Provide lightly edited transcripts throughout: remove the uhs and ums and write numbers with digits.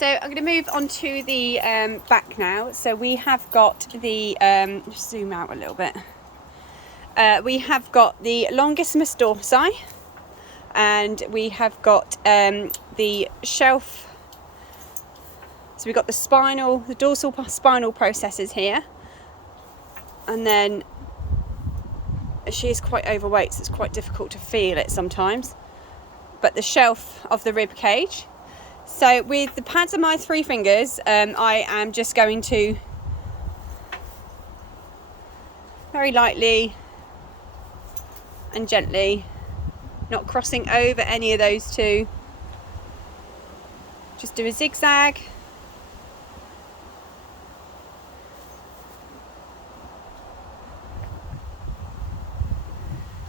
So I'm going to move on to the back now. So we have got the, just zoom out a little bit. We have got the longissimus dorsi, and we have got the shelf. So we've got the dorsal spinal processes here, and then she is quite overweight, so it's quite difficult to feel it sometimes. But the shelf of the rib cage. So with the pads of my 3 fingers, I am just going to very lightly and gently, not crossing over any of those 2, just do a zigzag.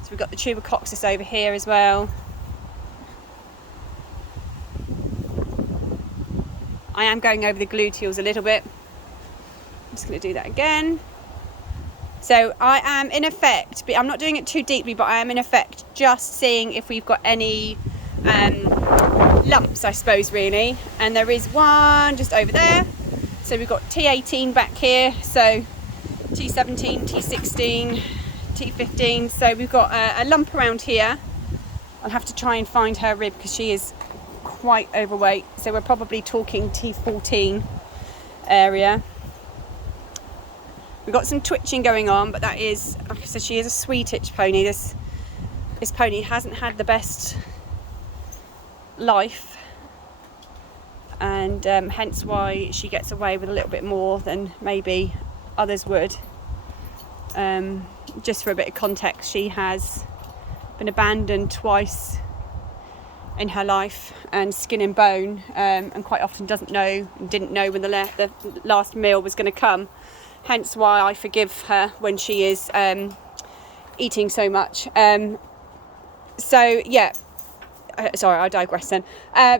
So we've got the tubercoccyx over here as well. I am going over the gluteals a little bit. I'm just going to do that again. So I am in effect, but I'm not doing it too deeply, but I am in effect just seeing if we've got any lumps, I suppose, really. And there is one just over there. So we've got T18 back here, so T17, T16, T15. So we've got a lump around here. I'll have to try and find her rib because she is quite overweight, so we're probably talking T14 area. We've got some twitching going on, but that is, like I said, she is a sweet itch pony. This pony hasn't had the best life, and hence why she gets away with a little bit more than maybe others would. Just for a bit of context, she has been abandoned twice in her life, and skin and bone, and quite often didn't know when the last meal was going to come, hence why I forgive her when she is eating so much. So yeah, sorry, I digress then.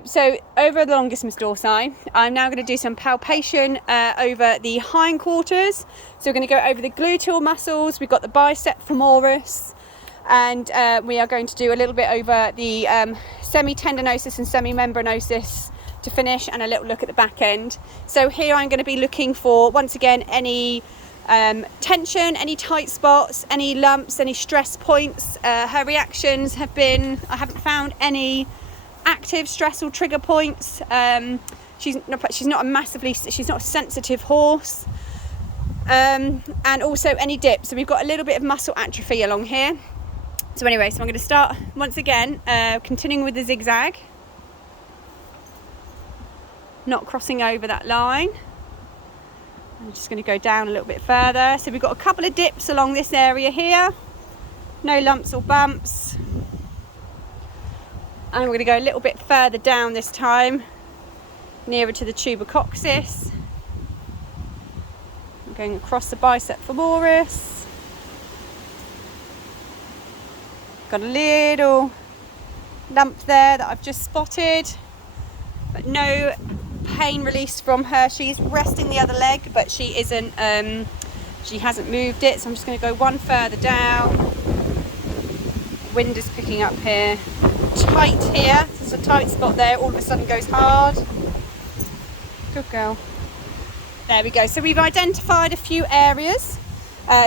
So over the longissimus dorsi, I'm now going to do some palpation over the hindquarters. So we're going to go over the gluteal muscles. We've got the bicep femoris, and we are going to do a little bit over the semitendinosus and semimembranosus to finish, and a little look at the back end. So here I'm going to be looking for, once again, any tension, any tight spots, any lumps, any stress points. Her reactions have been, I haven't found any active stress or trigger points. She's not a sensitive horse. And also any dips. So we've got a little bit of muscle atrophy along here. So anyway, so I'm going to start once again, continuing with the zigzag, not crossing over that line. I'm just going to go down a little bit further. So we've got a couple of dips along this area here, no lumps or bumps. And we're going to go a little bit further down this time, nearer to the tubercoccyx. I'm going across the bicep femoris. Got a little lump there that I've just spotted, but no pain release from her. She's resting the other leg, but she isn't, she hasn't moved it. So I'm just going to go one further down. Wind is picking up here. Tight here. There's a tight spot there. All of a sudden goes hard. Good girl. There we go. So we've identified a few areas.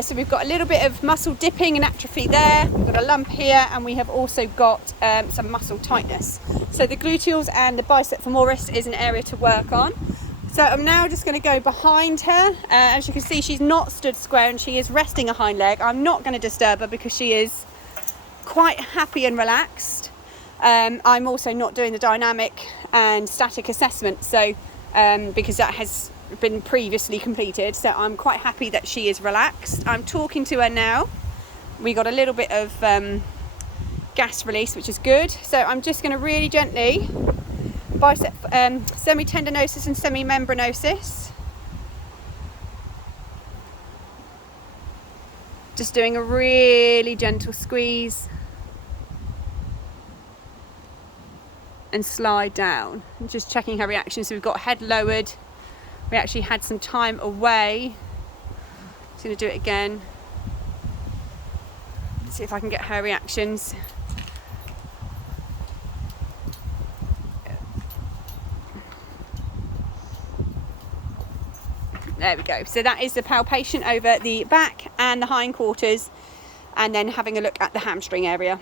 So we've got a little bit of muscle dipping and atrophy there. We've got a lump here, and we have also got some muscle tightness. So the gluteals and the bicep femoris is an area to work on. So I'm now just going to go behind her. As you can see, she's not stood square and she is resting a hind leg. I'm not going to disturb her because she is quite happy and relaxed. I'm also not doing the dynamic and static assessment, so because that has been previously completed, so I'm quite happy that she is relaxed. I'm talking to her now. We got a little bit of gas release, which is good. So I'm just going to really gently bicep semitendinosus and semimembranosus, just doing a really gentle squeeze and slide down, and just checking her reaction. So we've got head lowered. We actually had some time away. Just going to do it again. Let's see if I can get her reactions. There we go. So that is the palpation over the back and the hindquarters, and then having a look at the hamstring area.